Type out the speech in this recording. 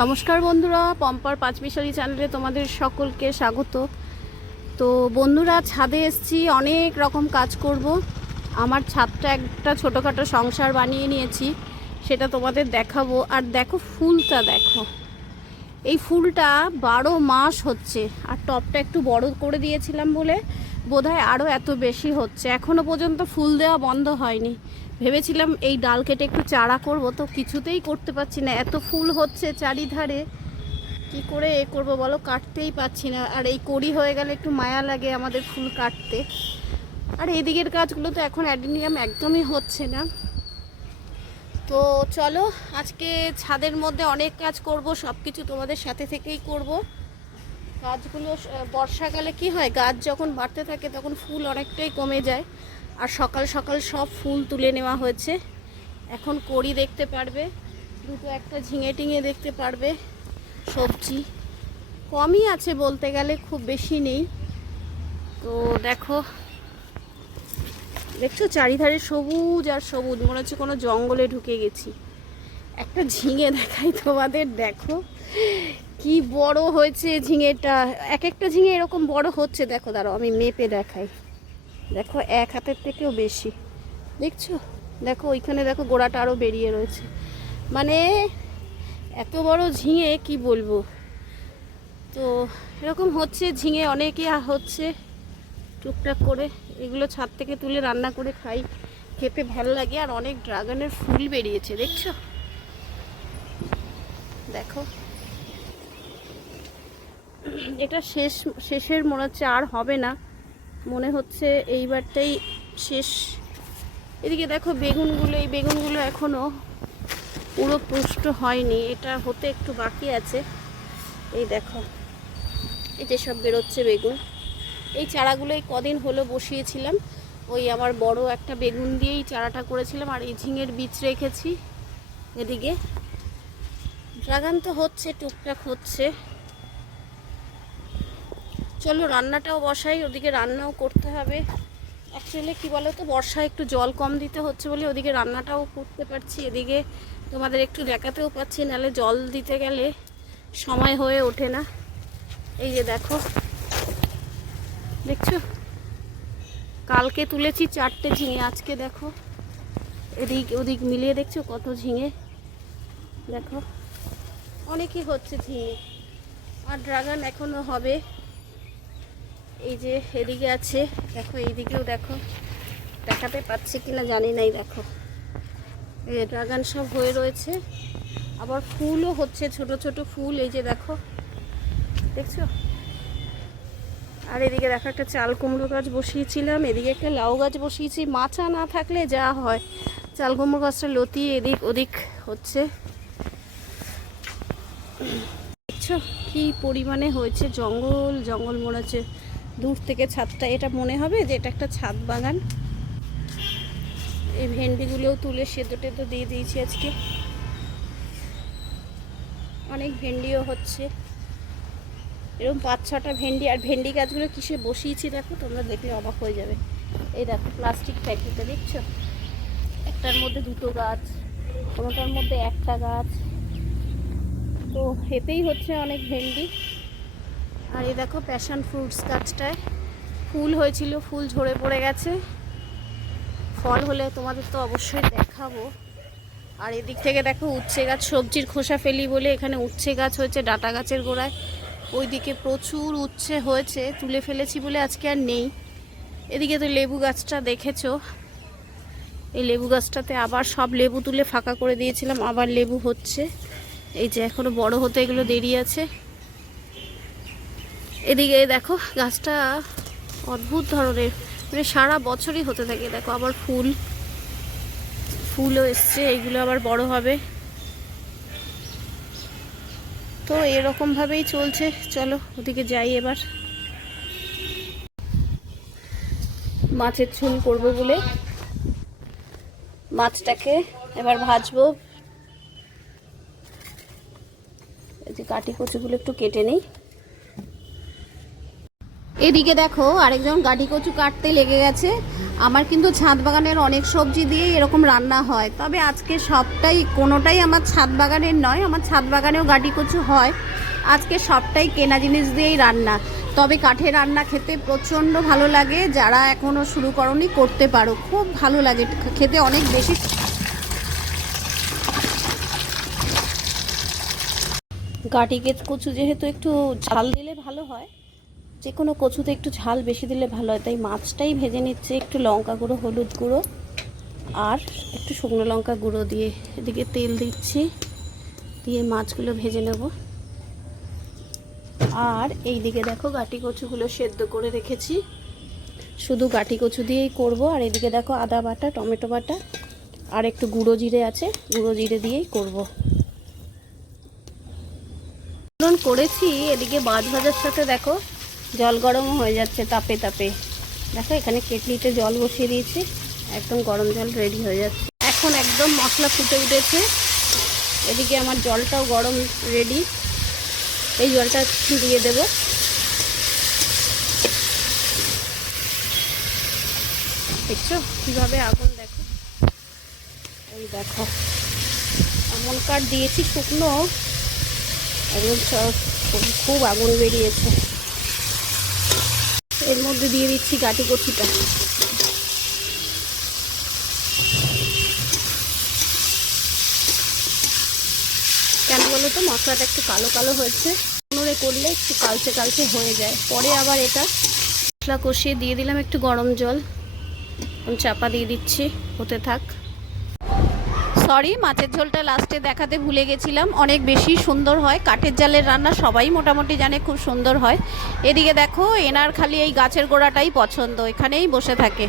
নমস্কার বন্ধুরা, পম্পার পাঁচমিশালি চ্যানেলে তোমাদের সকলকে স্বাগত। তো বন্ধুরা, ছাদে এসেছি, অনেক রকম কাজ করব। আমার ছাদটা একটা ছোটোখাটো সংসার বানিয়ে নিয়েছি, সেটা তোমাদের দেখাবো। আর দেখো ফুলটা, দেখো এই ফুলটা 12 মাস হচ্ছে। আর টবটা একটু বড় করে দিয়েছিলাম বলে বোধহয় আরও এত বেশি হচ্ছে। এখনও পর্যন্ত ফুল দেওয়া বন্ধ হয়নি। ভেবেছিলাম এই ডাল কেটে একটু চারা করব, তো কিছুতেই করতে পারছি না, এত ফুল হচ্ছে চারিধারে। কি করে এ করবো বলো, কাটতেই পারছি না। আর এই কড়ি হয়ে গেলে একটু মায়া লাগে আমাদের ফুল কাটতে। আর এদিকের কাজগুলো তো এখন অ্যাডিনিয়াম একদমই হচ্ছে না। তো চলো, আজকে ছাদের মধ্যে অনেক কাজ করব, সব কিছু তোমাদের সাথে থেকেই করব। গাছগুলো বর্ষাকালে কি হয়, গাছ যখন বাড়তে থাকে তখন ফুল অনেকটাই কমে যায়। আর সকাল সকাল সব ফুল তুলে নেওয়া হয়েছে। এখন কড়ি দেখতে পারবে, দুটো একটা ঝিঙে টিঙে দেখতে পারবে। সবজি কমই আছে বলতে গেলে, খুব বেশি নেই। তো দেখছো চারিধারে সবুজ আর সবুজ, মনে হচ্ছে কোনো জঙ্গলে ঢুকে গেছি। একটা ঝিঙে দেখাই তোমাদের, দেখো কি বড় হয়েছে ঝিঙেটা। এক একটা ঝিঙে এরকম বড় হচ্ছে, দেখো দাঁড়াও আমি মেপে দেখাই। দেখো এক হাতের থেকেও বেশি, দেখছো? দেখো ওইখানে দেখো গোড়াটা আরও বেরিয়ে রয়েছে। মানে এত বড় ঝিঙে কি বলবো। তো এরকম হচ্ছে ঝিঙে, অনেকই হচ্ছে টুকটাক করে। এগুলো ছাদ থেকে তুলে রান্না করে খাই, খেতে ভালো লাগে। আর অনেক ড্রাগনের ফুল বেরিয়েছে, দেখছো? দেখো এটা শেষের মনে হচ্ছে, আর হবে না মনে হচ্ছে, এইবারটাই শেষ। এদিকে দেখো বেগুনগুলো, এই বেগুনগুলো এখনো পুরো পুষ্ট হয়নি, এটা হতে একটু বাকি আছে। এই দেখো এই যে সব বেরোচ্ছে বেগুন। এই চারাগুলো এই কদিন হলো বসিয়েছিলাম, ওই আমার বড় একটা বেগুন দিয়েই চারাটা করেছিলাম। আর এই ঝিঙের বীজ রেখেছি। এদিকে ড্রাগন তো হচ্ছে, টুকটাক হচ্ছে। চলো রান্নাটাও বসাই, ওদিকে রান্নাও করতে হবে। অ্যাকচুয়ালি কী বলো তো, বর্ষায় একটু জল কম দিতে হচ্ছে বলে ওদিকে রান্নাটাও করতে পারছি, এদিকে তোমাদের একটু দেখাতেও পাচ্ছি, নাহলে জল দিতে গেলে সময় হয়ে ওঠে না। এই যে দেখো, দেখছো কালকে তুলেছি 4টে ঝিঙে, আজকে দেখো এদিক ওদিক মিলিয়ে দেখছো কত ঝিঙে। দেখো অনেকই হচ্ছে ঝিঙে। আর ড্রাগন এখনও হবে। এই যে এদিকে আছে, দেখো এইদিকেও দেখো, দেখাতে পাচ্ছি কিনা জানি নাই। দেখো এই ড্রাগন সব হয়ে রয়েছে, আবার ফুলও হচ্ছে, ছোট ছোট ফুল। এই যে দেখো, দেখছো? আর এদিকে দেখো একটা চাল কুমড়ো গাছ বসিয়েছিলাম, এদিকে একটা লাউ গাছ বসিয়েছি। মাচা না থাকলে যা হয়, চাল কুমড়ো গাছটা লতিয়ে এদিক ওদিক হচ্ছে। দেখছো কি পরিমাণে হয়েছে, জঙ্গল জঙ্গল মনে হচ্ছে। দূর থেকে ছাদটা, এটা মনে হবে যে এটা একটা ছাদ বাগান। এই ভেন্ডিগুলোও তুলে সেদ্ধ টেদ্ধ দিয়ে দিয়েছি আজকে। অনেক ভেন্ডিও হচ্ছে, এরকম 5-6টা ভেন্ডি। আর ভেন্ডি গাছগুলো কিসে বসিয়েছি দেখো, তোমরা দেখলে অবাক হয়ে যাবে। এই দেখো প্লাস্টিক প্যাকেটে, দেখছো? একটার মধ্যে 2টো গাছ, কোনোটার মধ্যে একটা গাছ। তো এতেই হচ্ছে অনেক ভেন্ডি। আর এই দেখো প্যাশন ফ্রুটস গাছটায় ফুল হয়েছিল, ফুল ঝরে পড়ে গেছে। ফল হলে তোমাদের তো অবশ্যই দেখাবো। আর এদিক থেকে দেখো উচ্ছে গাছ, সবজির খোসা ফেলি বলে এখানে উচ্ছে গাছ হয়েছে ডাটা গাছের গোড়ায়। ওইদিকে প্রচুর উচ্ছে হয়েছে, তুলে ফেলেছি বলে আজকে আর নেই। এদিকে তো লেবু গাছটা দেখেছো, এই লেবু গাছটাতে আবার সব লেবু তুলে ফাঁকা করে দিয়েছিলাম, আবার লেবু হচ্ছে। এই যে এখনো বড় হতে এগুলো দেরি আছে। এদিকে দেখো গাছটা অদ্ভুত ধরনের, মানে সারা বছরই হতে থাকে। দেখো আবার ফুলও এসছে, এইগুলো আবার বড় হবে। তো এরকম ভাবেই চলছে। চলো ওদিকে যাই এবার। মাছের ঝোল করবো বলে মাছটাকে এবার ভাজবো। এই যে কাটি কচুগুলো একটু কেটে নিই। এদিকে দেখো আরেকজন গাটি কচু কাটতে লেগে গেছে। আমার কিন্তু ছাদ বাগানের অনেক সবজি দিয়েই এরকম রান্না হয়, তবে আজকে সবটাই কোনোটাই আমার ছাদ বাগানের নয়, আমার ছাদ বাগানেও গাটি কচু হয়, আজকে সবটাই কেনা জিনিস দিয়েই রান্না। তবে কাঠে রান্না খেতে প্রচণ্ড ভালো লাগে, যারা এখনও শুরু করনি করতে পারো, খুব ভালো লাগে খেতে, অনেক বেশি। গাটি কচু যেহেতু একটু ঝাল দিলে ভালো হয়, যে কোনো কচুতে একটু ঝাল বেশি দিলে ভালো হয়, তাই মাছটাই ভেজে নিচ্ছে একটু লঙ্কা গুঁড়ো, হলুদ গুঁড়ো আর একটু শুকনো লঙ্কা গুঁড়ো দিয়ে। এদিকে তেল দিচ্ছি, দিয়ে মাছগুলো ভেজে নেব। আর এই দিকে দেখো গাটি কচুগুলো সেদ্ধ করে রেখেছি, শুধু গাটি কচু দিয়েই করব। আর এদিকে দেখো আদা বাটা, টমেটো বাটা আর একটু গুঁড়ো জিরে আছে, গুঁড়ো জিরে দিয়েই করব। করেছি। এদিকে মাছ ভাজার সাথে দেখো জল গরম হয়ে যাচ্ছে তাপে তাপে। দেখো এখানে কেটলিতে জল বসিয়ে দিয়েছি, একদম গরম জল রেডি হয়ে যাচ্ছে। এখন একদম মশলা ফুটে উঠেছে, এদিকে আমার জলটাও গরম রেডি। এই জলটা দিয়ে দেব। দেখছো কীভাবে আগুন, দেখো এই দেখো এমনকার দিয়েছি শুকনো, একদম খুব আগুন বেরিয়েছে। এর মধ্যে দিয়ে দিচ্ছি গাটি কচুটা। কেন বলো তো, মশলাটা একটু কালো কালো হয়েছে, উনুনে করলে একটু কালচে কালচে হয়ে যায়, পরে আবার এটা মশলা কষিয়ে দিয়ে দিলাম একটু গরম জল, চাপা দিয়ে দিচ্ছি, হতে থাক। সরি, মাছের ঝোলটা লাস্টে দেখাতে ভুলে গেছিলাম, অনেক বেশি সুন্দর হয়। কাঠের জালের রান্না সবাই মোটামুটি জানে, খুব সুন্দর হয়। এদিকে দেখো এনার খালি এই গাছের গোড়াটাই পছন্দ, এখানেই বসে থাকে।